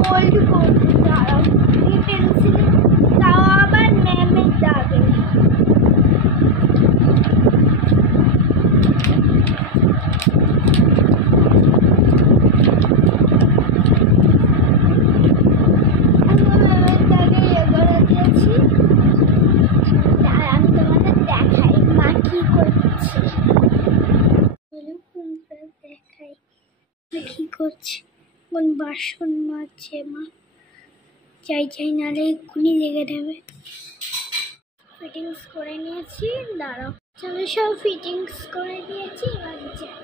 Fold करते दाঁড়াও ये pencil তাও আবার ম্যামের দাগে কি করছে কোন বাসন মাজছে মা চাই নালে এক্ষুনি লেগে দেবে ফিটিংস করে নিয়েছি দাঁড়াও চলো সব ফিটিংস করে দিয়েছি এবার যাই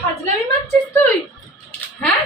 ফাজলামি মারছিস তুই? হ্যাঁ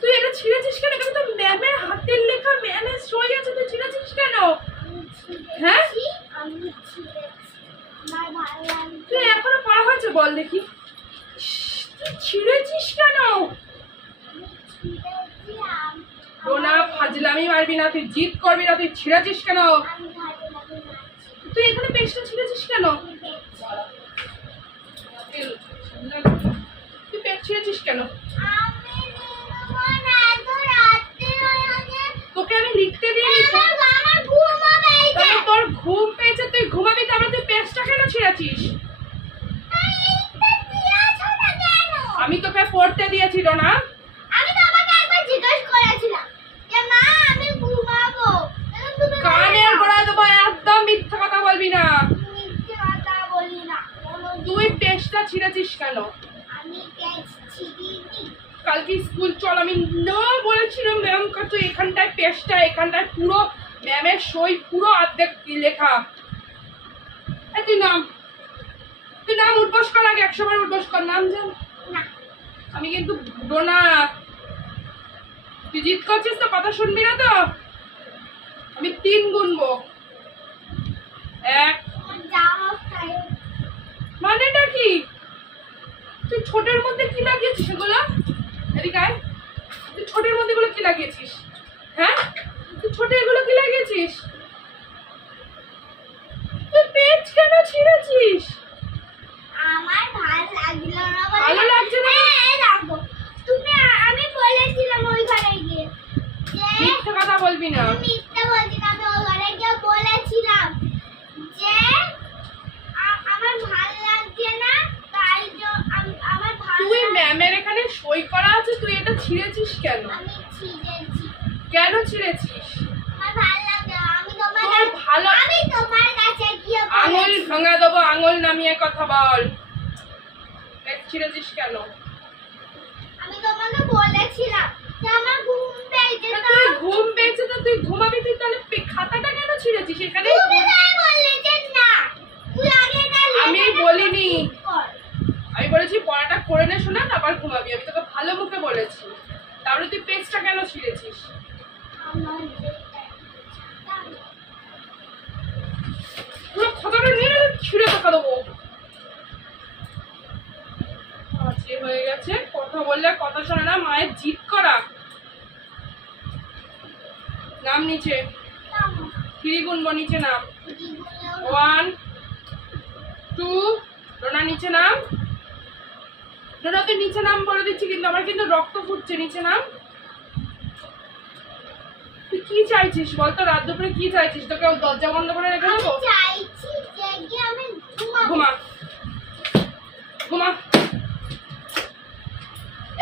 তুই এটা ছিঁড়েছিস কেন? কেন তো ম্যামের হাতের লেখা ম্যামের সই আছে, তুই ছিঁড়েছিস কেন? হ্যাঁ তুই এখনো পড়া হয়েছে বল দেখি, তুই ছিঁড়েছিস কেন? না ফাজলামি মারবি না, তুই জিদ করবি না, তুই ছিঁড়েছিস কেন? তুই এখানে পেস্টটা ছিঁড়েছিস কেন? তুই পেট ছিঁড়েছিস কেন? তোকে আমি লিখতে দিইনি, তোর ঘুম পেয়েছে তুই ঘুমাবি, তারপরে তুই পেস্টটা কেন ছিঁড়েছিস? আমি তোকে পড়তে দিয়েছি না? আমি তো আমাকে একবার জিজ্ঞেস করেছিলাম যে মা আমি ঘুমাবো, কানের গোড়ায় দেবো, একদম মিথ্যা কথা বলবি না। মিথ্যে কথা বলি না। তুই পেস্টটা ছিঁড়েছিস কেন? আমি পেস্ট ছিঁড়িনি। কালকে স্কুল চল, আমি না বলেছিলাম ম্যাম তুই এখানটায় পেস্টটা, এখানটায় পুরো ম্যামের সই পুরো অর্ধেক লেখা। তুই নাম উঠবস কর, আগে 100 বার উঠবস কর, নাম জান না। আমি কিন্তু ভুলো না, তুই জিদ করছিস তো, কথা শুনবি না তো? আমি 3 গুনবো। 1 মানেটা কি? তুই ছোটের মধ্যে কি লাগিয়েছিস এগুলো? এদিকে আয়, তুই ছোটের মধ্যে এগুলো কি লাগিয়েছিস? হ্যাঁ তুই ছোটে এগুলো কি লাগিয়েছিস? তুই পেজ কেন ছিঁড়েছিস? আমার ভালো লাগলো না। ভালো লাগছে না? রাখবো। তুমি আমি বলেছিলাম ওই ঘরে গিয়ে যে মিথ্যা কথা বলবি না। মিথ্যা বলছি না, আমি ওই ঘরে গিয়ে বলেছিলাম যে আমার ভালো লাগছে না, তাই আমার ভালো। তুই ম্যামের এখানে সই করা আছে, তুই এটা ছিঁড়েছিস কেন? আমি ছিঁড়েছি। কেন ছিঁড়েছিস? আমার ভালো লাগে, আমি তোমার কাছে গিয়ে আঙুল ভাঙা দেবো, আঙুল নামিয়ে কথা বল। ছিঁড়েছিস কেন? আমি তোমাকে বলেছিলাম যে আমার ঘুম পেয়েছে। তুই ঘুম পেয়েছে তো তুই ঘুমাবি, তুই তাহলে খাতাটা কেন ছিঁড়েছিস এখানে? তুমি তাই বললে যে না, তুই আগে এটা আমি বলিনি, আমি বলেছি পড়াটা করে নে শোনা, তারপর ঘুমাবি। আমি তোকে ভালো মুখে বলেছি, তাহলে তুই পেজটা কেন ছিঁড়েছিস? পুরো খাতাটা নিয়ে ছিঁড়ে দেখা দেবো। হয়ে গেছে, কথা বললে কথা শোনে না, মায়ের জিদ করা। নাম নিচে 3 গুনবো, নিচে নাম 1 2 রোনা নিচে নাম। রোনা তুই নিচে নাম বলে দিচ্ছি, কিন্তু আমার কিন্তু রক্ত ফুটছে, নিচে নাম। তুই কি চাইছিস বলতো? রাত দুপুরে কি চাইছিস? তোকে দরজা বন্ধ করে রেখে দেবো? ঘুমা ঘুমা,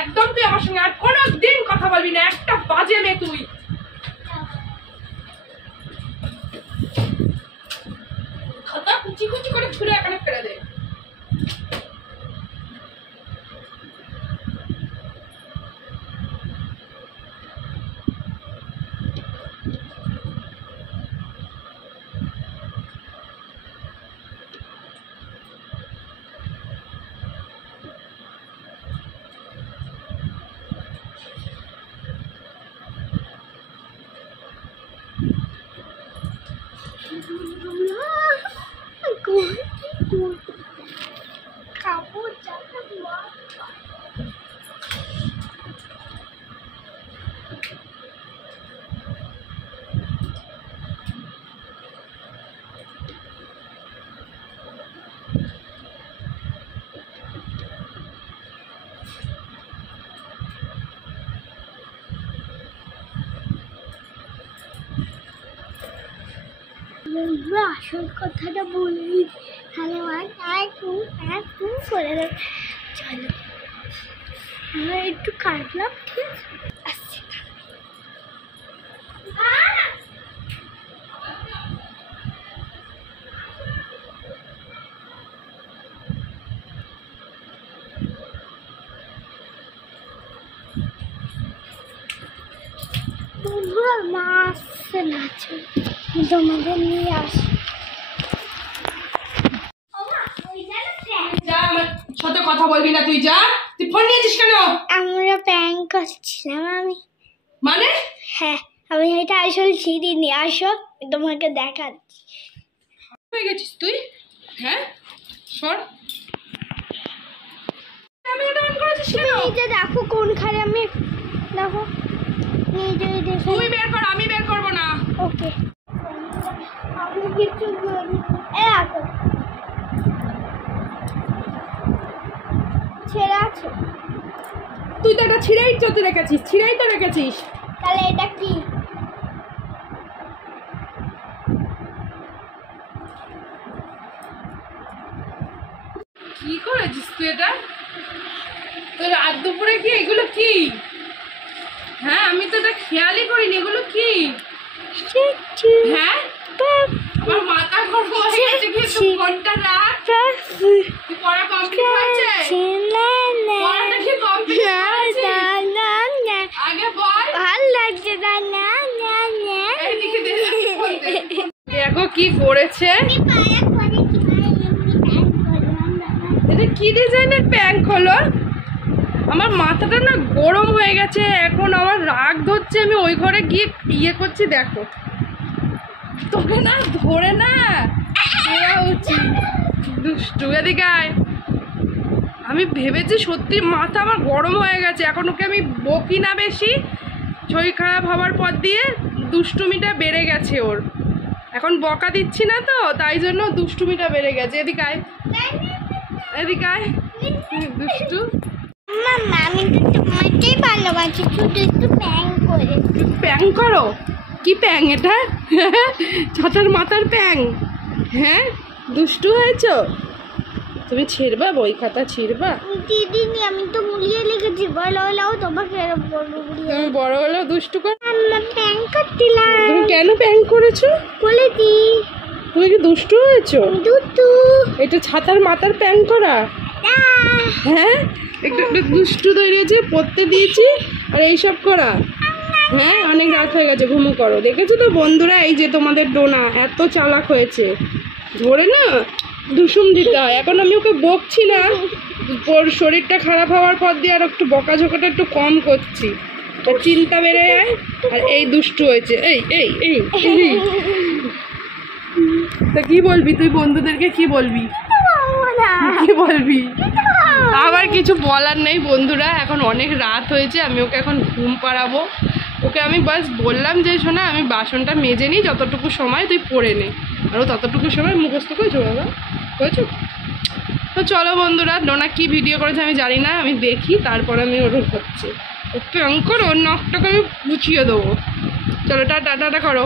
একদম তুই আমার সঙ্গে আর কোনোদিন কথা বলবি না, একটা বাজে মেয়ে তুই। খাতা কুচি কুচি করে ছুঁড়ে এখানে ফেলে দে। কাপড় চাপা আসল কথাটা বলি তাহলে এক করে দেবে। চলো আমরা একটু কাটলাম, ঠিক আছে? বন্ধুরা মাছ নাচে তোমাদের নিয়ে আসি। যা, আমার সাথে কথা বলবি না, তুই যা। তুই ফোন নিয়েছিস কেন? আমরা প্র্যাঙ্ক করছিলাম আমি। মানে? হ্যাঁ, আমি এটা আসলে সিঁড়ি নিয়ে আসো, তোমাকে দেখাচ্ছি। হয়ে গেছিস তুই? হ্যাঁ, সর। আমি এটা অন করেছিস কেন? নিজে দেখো কোনখানে আমি, দেখো নিজে দেখো। তুই বের কর, আমি বের করবো না। ওকে, আমি কিছু বলি। দেখো ছেড়ে আছে। তুই তো এটা ছিঁড়েই চলতে রেখেছিস, ছিঁড়েই তো রেখেছিস। তাহলে এটা কি? কি করেছিস তুই এটা? তোর রাত দুপুরে কি এগুলো কি? হ্যাঁ, আমি তো এটা খেয়ালই করিনি। এগুলো কি? হ্যাঁ, আমার মাথা গরম হয়ে গেছে। কি তুই ফোনটা রাখ। তুই পড়া কমপ্লিট হয়েছে? পড়াটা কি কমপ্লিট হয়েছে? আগে বল। ভালো লাগছে না। না না না, এইদিকে দেখো কি করেছে। এটা কি ডিজাইনের প্যান্ট হলো? আমার মাথাটা না গরম হয়ে গেছে, এখন আমার রাগ ধরছে। আমি ওই ঘরে গিয়ে ইয়ে করছি। দেখো তোকে না ধরে না দেওয়া উচিত। দুষ্টু, এদিকে আয়। আমি ভেবেছি সত্যি মাথা আমার গরম হয়ে গেছে। এখন ওকে আমি বকি না বেশি, শরীর খারাপ হওয়ার পর দিয়ে দুষ্টুমিটা বেড়ে গেছে ওর। এখন বকা দিচ্ছি না তো, তাই জন্য দুষ্টুমিটা বেড়ে গেছে। এদিকে আয়, এদিকে আয় দুষ্টু। মাম্মা, আমি তো তোমাকেই ভালোবাসি, শুধু একটু প্যাং করে। প্যাং করো? কি প্যাং এটা? ছাতার মাথার প্যাং? হ্যাঁ, দুষ্টু হয়েছ তুমি। ছিড়বা বই খাতা, ছিড়বা? দিদিনি, আমি তো মুড়িয়ে লিখেছি। বড় হলেও তোমাকে এরকম বলবো। তুমি বড় হলেও দুষ্টু কর। আমরা প্যাং করছিলাম। তুমি কেন প্যাং করেছো? বলেছি তুমি কি দুষ্টু হয়েছো? দুতু। এটা ছাতার মাথার প্যাং করা? হ্যাঁ, একটু একটু দুষ্টু ধরেছে, পড়তে দিয়েছি আর এইসব করা। হ্যাঁ, অনেক রাত হয়ে গেছে, ঘুমো করো। দেখেছো তো বন্ধুরা, এই যে তোমাদের ডোনা এত চালাক হয়েছে। ধরে না দুষুম দিতে হয়। এখন আমি ওকে বকছি না, ওর শরীরটা খারাপ হওয়ার পর দিয়ে আর একটু বকাঝোকাটা একটু কম করছি। ওর চিন্তা বেড়ে যায় আর এই দুষ্টু হয়েছে। এই এই এই এই। তা কি বলবি তুই বন্ধুদেরকে? কি বলবি? কি বলবি? আবার কিছু বলার নেই বন্ধুরা, এখন অনেক রাত হয়েছে। আমি ওকে এখন ঘুম পাড়াবো। ওকে আমি বাস বললাম যে শোনা, আমি বাসনটা মেজে নিই, যতটুকু সময় তুই পড়ে নে। আর ও ততটুকু সময় মুখস্থ করেছো বাবা? করেছো? তো চলো বন্ধুরা, ডোনা কি ভিডিও করেছে আমি জানি না, আমি দেখি, তারপর আমি ওর হচ্ছে ওকে অঙ্কর ওর নখটাকে আমি গুছিয়ে দেবো। চলো টাটা, টাটা করো।